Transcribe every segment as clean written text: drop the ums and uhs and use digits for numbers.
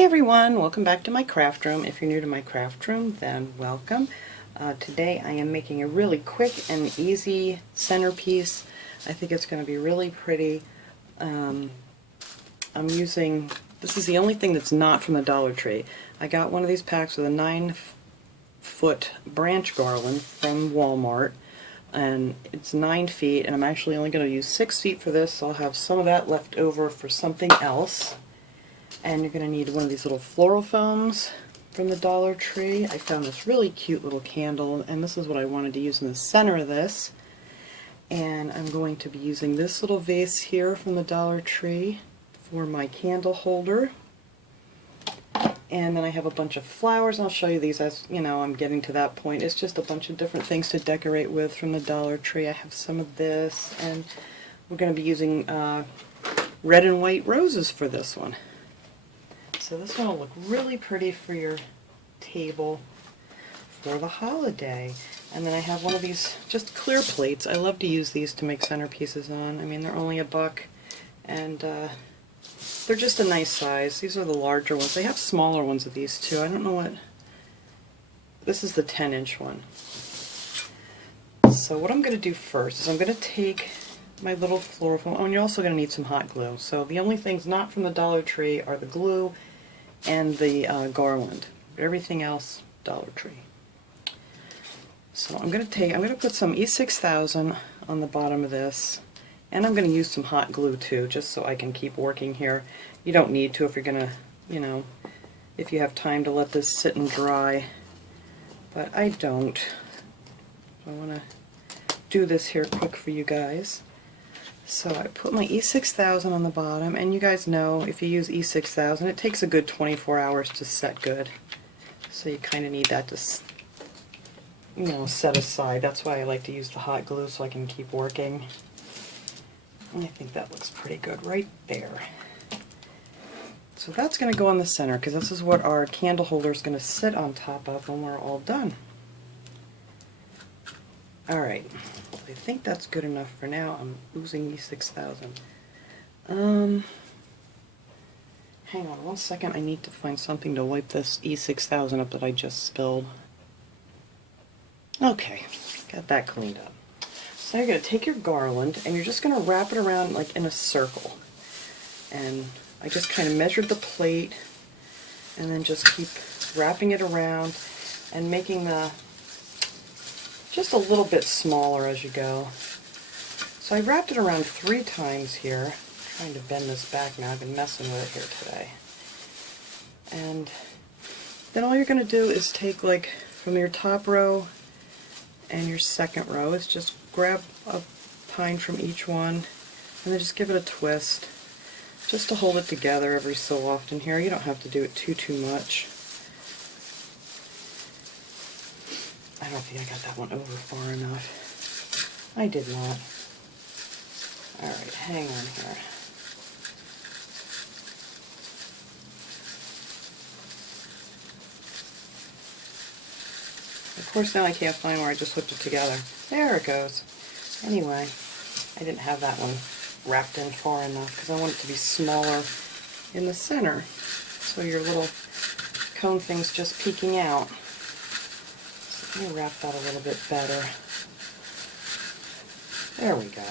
Hi everyone, welcome back to my craft room. If you're new to my craft room, then welcome. Today I am making a really quick and easy centerpiece. I think it's going to be really pretty. I'm using, this is the only thing that's not from the Dollar Tree. I got one of these packs with a 9-foot branch garland from Walmart, and it's 9 feet, and I'm actually only going to use 6 feet for this, so I'll have some of that left over for something else. And you're going to need one of these little floral foams from the Dollar Tree. I found this really cute little candle, and this is what I wanted to use in the center of this. And I'm going to be using this little vase here from the Dollar Tree for my candle holder. And then I have a bunch of flowers. I'll show you these as, you know, I'm getting to that point. It's just a bunch of different things to decorate with from the Dollar Tree. I have some of this, and we're going to be using red and white roses for this one. So this one will look really pretty for your table for the holiday. And then I have one of these just clear plates. I love to use these to make centerpieces on. I mean, they're only $1, and they're just a nice size. These are the larger ones. They have smaller ones of these too. I don't know what... This is the 10-inch one. So what I'm going to do first is I'm going to take my little floral foam. Oh, and you're also going to need some hot glue. So the only things not from the Dollar Tree are the glue and the garland. Everything else, Dollar Tree. So I'm going to put some E6000 on the bottom of this, and I'm going to use some hot glue too, just so I can keep working here. You don't need to if you're going to, you know, if you have time to let this sit and dry, but I don't. I want to do this here quick for you guys. So I put my E6000 on the bottom, and you guys know if you use E6000 it takes a good 24 hours to set good. So you kind of need that to, you know, set aside. That's why I like to use the hot glue, so I can keep working. And I think that looks pretty good right there. So that's going to go in the center, because this is what our candle holder is going to sit on top of when we're all done. Alright. I think that's good enough for now. I'm losing E6000. Hang on 1 second. I need to find something to wipe this E6000 up that I just spilled. Okay, got that cleaned up. So you're going to take your garland and you're just going to wrap it around like in a circle. And I just kind of measured the plate and then just keep wrapping it around and making the just a little bit smaller as you go. So I wrapped it around 3 times here. I'm trying to bend this back now. I've been messing with it here today. And then all you're going to do is take, like, from your top row and your second row, is just grab a pine from each one and then just give it a twist, just to hold it together every so often here. You don't have to do it too much. I don't think I got that one over far enough. I did not. Alright, hang on here. Of course now I can't find where I just hooked it together. There it goes. Anyway, I didn't have that one wrapped in far enough because I want it to be smaller in the center, so your little cone thing's just peeking out. Let me wrap that a little bit better. There we go.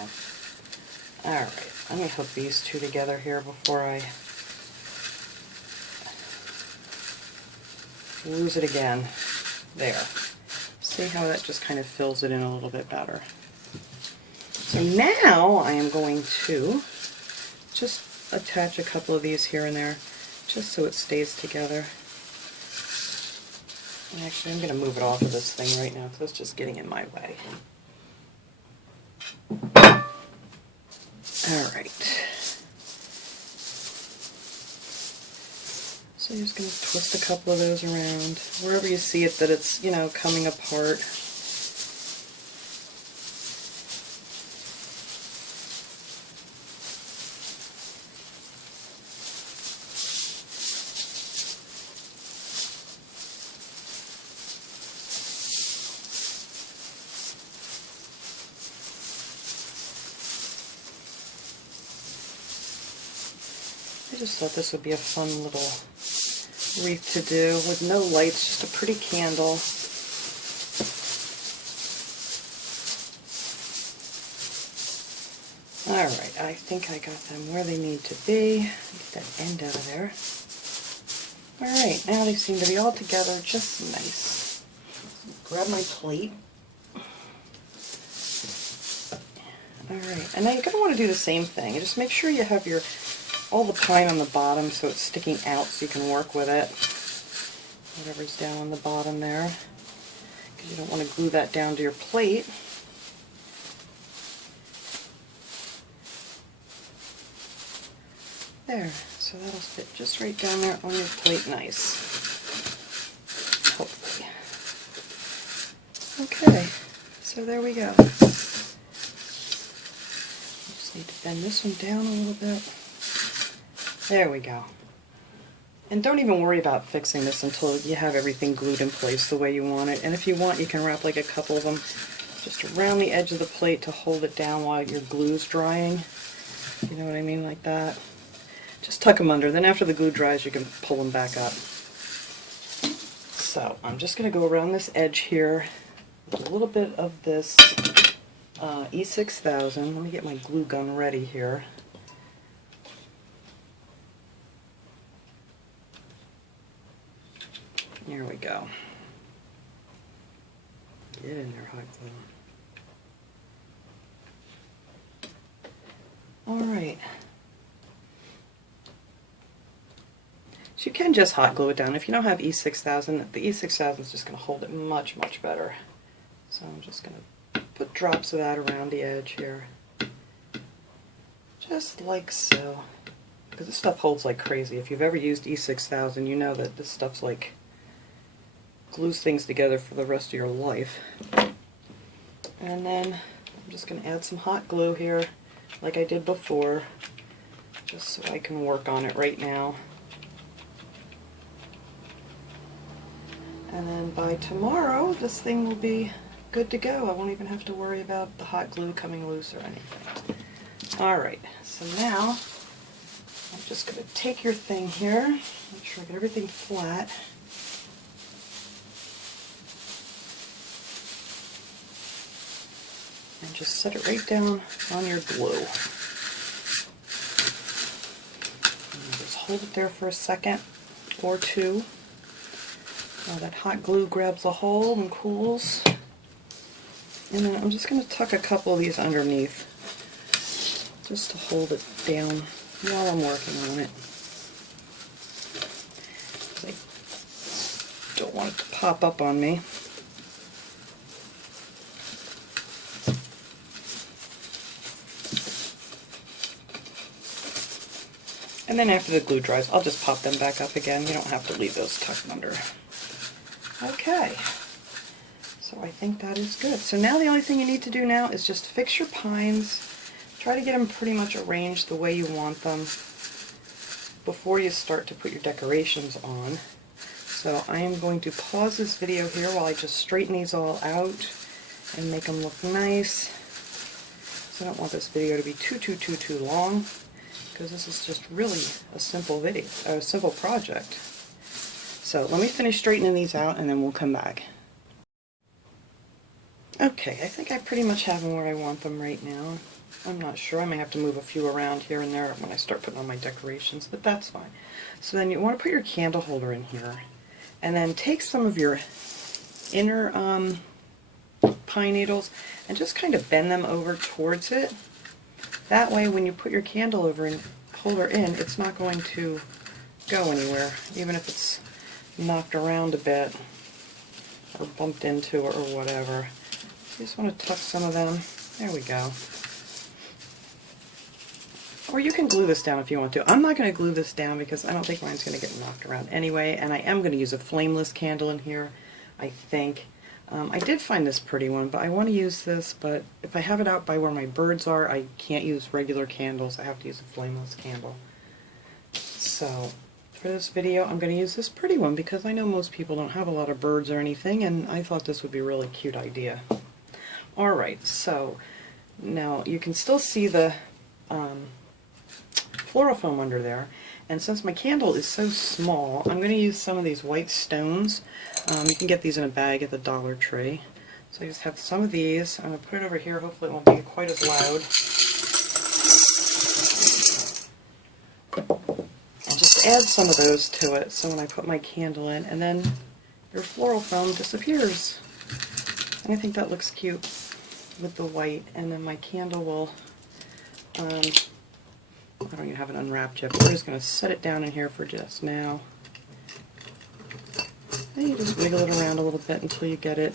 Alright, let me hook these two together here before I lose it again. There. See how that just kind of fills it in a little bit better. So now I am going to just attach a couple of these here and there, just so it stays together. Actually, I'm going to move it off of this thing right now because it's just getting in my way. Alright. So you're just going to twist a couple of those around, wherever you see it that it's, you know, coming apart. I just thought this would be a fun little wreath to do with no lights, just a pretty candle. Alright, I think I got them where they need to be. Get that end out of there. Alright, now they seem to be all together, just nice. Grab my plate. Alright, and now you're going to want to do the same thing. Just make sure you have all the pine on the bottom so it's sticking out so you can work with it. Whatever's down on the bottom there. Because you don't want to glue that down to your plate. There, so that'll fit just right down there on your plate nice. Hopefully. Okay, so there we go. Just need to bend this one down a little bit. There we go. And don't even worry about fixing this until you have everything glued in place the way you want it. And if you want, you can wrap like a couple of them just around the edge of the plate to hold it down while your glue's drying. You know what I mean, like that. Just tuck them under, then after the glue dries you can pull them back up. So I'm just going to go around this edge here with a little bit of this E6000. Let me get my glue gun ready here. There we go. Get in there, hot glue. Alright. So you can just hot glue it down. If you don't have E6000, the E6000 is just going to hold it much, much better. So I'm just going to put drops of that around the edge here. Just like so. Because this stuff holds like crazy. If you've ever used E6000, you know that this stuff's like glues things together for the rest of your life. And then I'm just going to add some hot glue here, like I did before, just so I can work on it right now. And then by tomorrow, this thing will be good to go. I won't even have to worry about the hot glue coming loose or anything. Alright, so now I'm just going to take your thing here, make sure I get everything flat. And just set it right down on your glue. And just hold it there for a second or two. While that hot glue grabs a hold and cools. And then I'm just going to tuck a couple of these underneath just to hold it down while I'm working on it. I don't want it to pop up on me. And then after the glue dries, I'll just pop them back up again. You don't have to leave those tucked under. Okay, so I think that is good. So now the only thing you need to do now is just fix your pines. Try to get them pretty much arranged the way you want them before you start to put your decorations on. So I am going to pause this video here while I just straighten these all out and make them look nice. So I don't want this video to be too long, because this is just really a simple video, a simple project. So let me finish straightening these out and then we'll come back. Okay, I think I pretty much have them where I want them right now. I'm not sure, I may have to move a few around here and there when I start putting on my decorations, but that's fine. So then you want to put your candle holder in here, and then take some of your inner pine needles and just kind of bend them over towards it. That way when you put your candle holder in, it's not going to go anywhere, even if it's knocked around a bit or bumped into or whatever. You just want to tuck some of them. There we go. Or you can glue this down if you want to. I'm not going to glue this down because I don't think mine's going to get knocked around anyway, and I am going to use a flameless candle in here, I think. I did find this pretty one, but I want to use this, but if I have it out by where my birds are, I can't use regular candles. I have to use a flameless candle. So for this video, I'm going to use this pretty one because I know most people don't have a lot of birds or anything, and I thought this would be a really cute idea. Alright, so now you can still see the floral foam under there, And since my candle is so small, I'm going to use some of these white stones. You can get these in a bag at the Dollar Tree. So I just have some of these. I'm going to put it over here. Hopefully it won't be quite as loud. I'll just add some of those to it so when I put my candle in, and then your floral foam disappears. And I think that looks cute with the white, and then my candle will, I don't even have it unwrapped yet, but we're just going to set it down in here for just now. And you just wiggle it around a little bit until you get it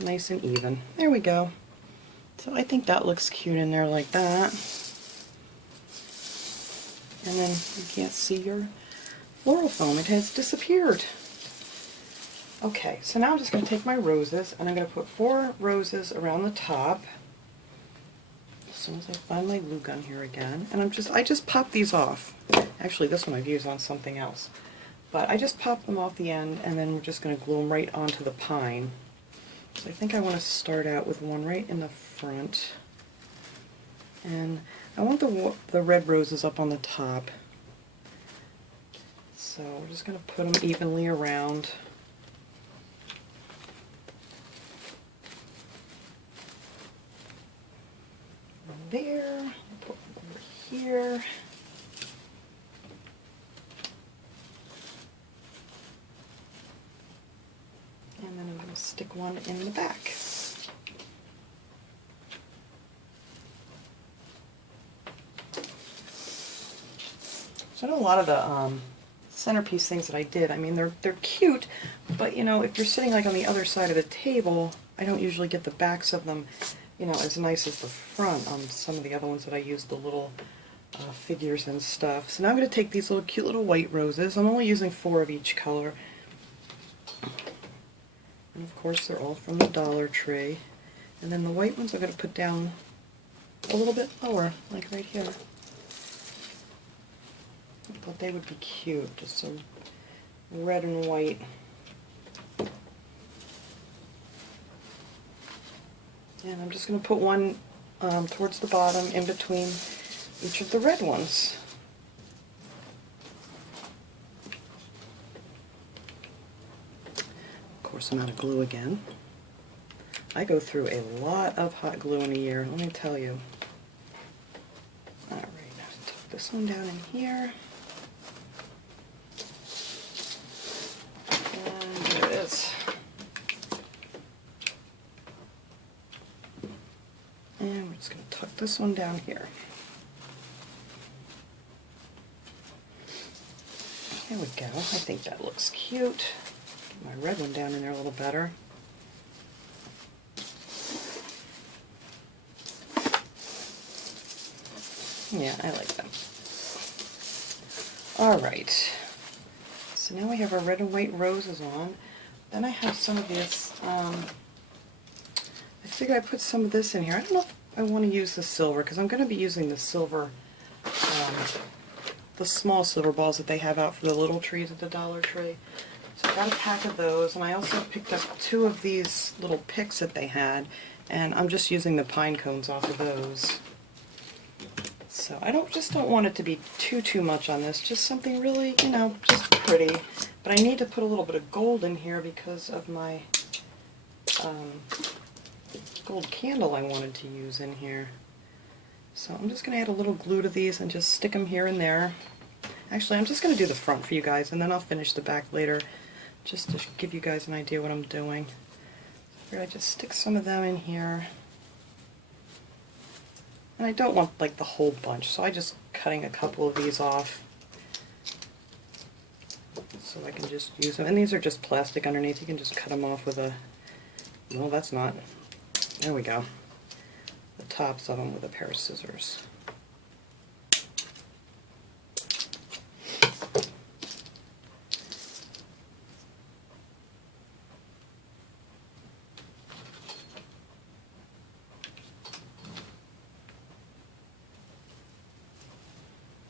nice and even. There we go. So I think that looks cute in there like that. And then you can't see your floral foam. It has disappeared. Okay, so now I'm just going to take my roses, and I'm going to put 4 roses around the top. As soon as I find my glue gun here again. And I just pop these off. Actually, this one I've used on something else. But I just pop them off the end, and then we're just going to glue them right onto the pine. So I think I want to start out with one right in the front. And I want the red roses up on the top. So we're just going to put them evenly around. There, put one over here. And then I'm going to stick one in the back. So I know a lot of the centerpiece things that I did, I mean, they're cute, but you know, if you're sitting like on the other side of the table, I don't usually get the backs of them, you know, as nice as the front on some of the other ones that I used, the little figures and stuff. So now I'm going to take these little cute little white roses. I'm only using 4 of each color. And of course they're all from the Dollar Tree. And then the white ones I'm going to put down a little bit lower, like right here. I thought they would be cute, just some red and white. And I'm just going to put one towards the bottom in between each of the red ones. Of course, I'm out of glue again. I go through a lot of hot glue in a year, let me tell you. Alright, now tuck this one down in here. And there it is. And we're just going to tuck this one down here. There we go. I think that looks cute. Get my red one down in there a little better. Yeah, I like them. Alright. So now we have our red and white roses on. Then I have some of this, I figured I'd put some of this in here. I don't know if I want to use the silver, because I'm going to be using the silver, the small silver balls that they have out for the little trees at the Dollar Tree. So I got a pack of those, and I also picked up 2 of these little picks that they had, and I'm just using the pine cones off of those. So I just don't want it to be too much on this, just something really, you know, just pretty. But I need to put a little bit of gold in here because of my gold candle I wanted to use in here. So I'm just going to add a little glue to these and just stick them here and there. Actually, I'm just going to do the front for you guys, and then I'll finish the back later, just to give you guys an idea what I'm doing. Here, I just stick some of them in here. And I don't want like the whole bunch, so I'm just cutting a couple of these off so I can just use them. And these are just plastic underneath. You can just cut them off with a, well, that's not, there we go, the tops of them with a pair of scissors.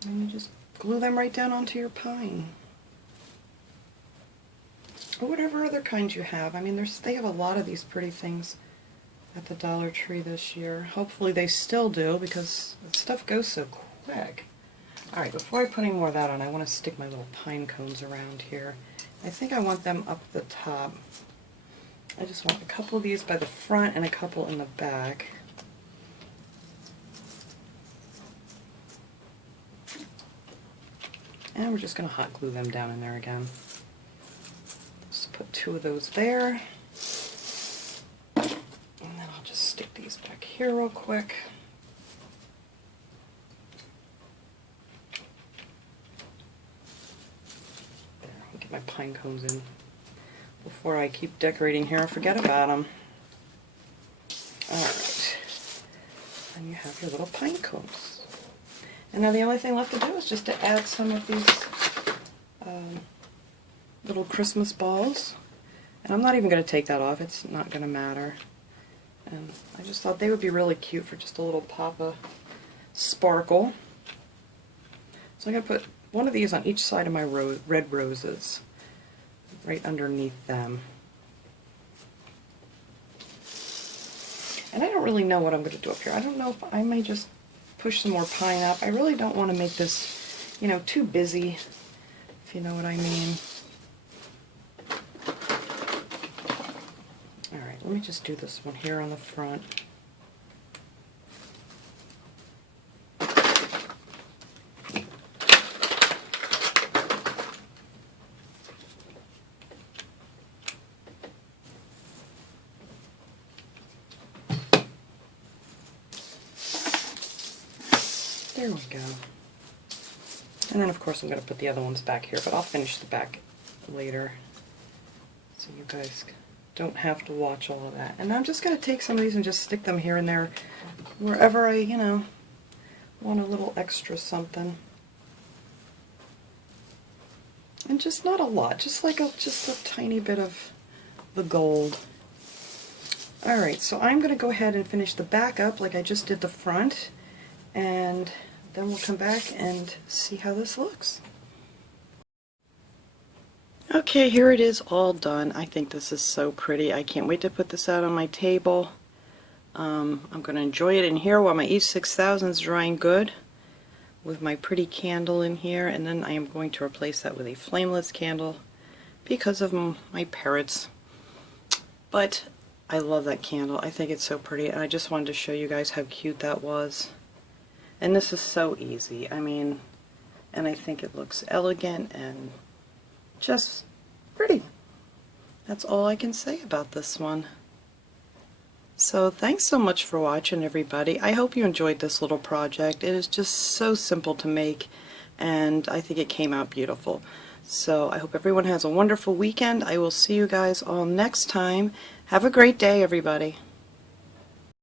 And you just glue them right down onto your pine. Or whatever other kind you have. I mean, they have a lot of these pretty things at the Dollar Tree this year. Hopefully they still do, because the stuff goes so quick. Alright, before I put any more of that on, I want to stick my little pine cones around here. I think I want them up the top. I just want a couple of these by the front and a couple in the back. And we're just going to hot glue them down in there again. Just put 2 of those there. And then I'll just stick these back here real quick. There, I'll get my pine cones in before I keep decorating here and forget about them. Alright. And you have your little pine cones. And now the only thing left to do is just to add some of these little Christmas balls. And I'm not even going to take that off, it's not going to matter. And I just thought they would be really cute for just a little pop of sparkle. So I'm going to put one of these on each side of my red roses, right underneath them. And I don't really know what I'm going to do up here. I don't know if I may just push some more pine up. I really don't want to make this, you know, too busy, if you know what I mean. Alright, let me just do this one here on the front. There we go. And then of course I'm going to put the other ones back here, but I'll finish the back later so you guys don't have to watch all of that. And I'm just going to take some of these and just stick them here and there wherever I, you know, want a little extra something. And just not a lot, just like just a tiny bit of the gold. Alright, so I'm going to go ahead and finish the back up like I just did the front, and then we'll come back and see how this looks. Okay, here it is all done. I think this is so pretty. I can't wait to put this out on my table. I'm going to enjoy it in here while my E6000 is drying good with my pretty candle in here, and then I am going to replace that with a flameless candle because of my parrots. But I love that candle. I think it's so pretty, and I just wanted to show you guys how cute that was. And this is so easy. I mean, and I think it looks elegant and just pretty. That's all I can say about this one. So thanks so much for watching, everybody. I hope you enjoyed this little project. It is just so simple to make, and I think it came out beautiful. So I hope everyone has a wonderful weekend. I will see you guys all next time. Have a great day, everybody.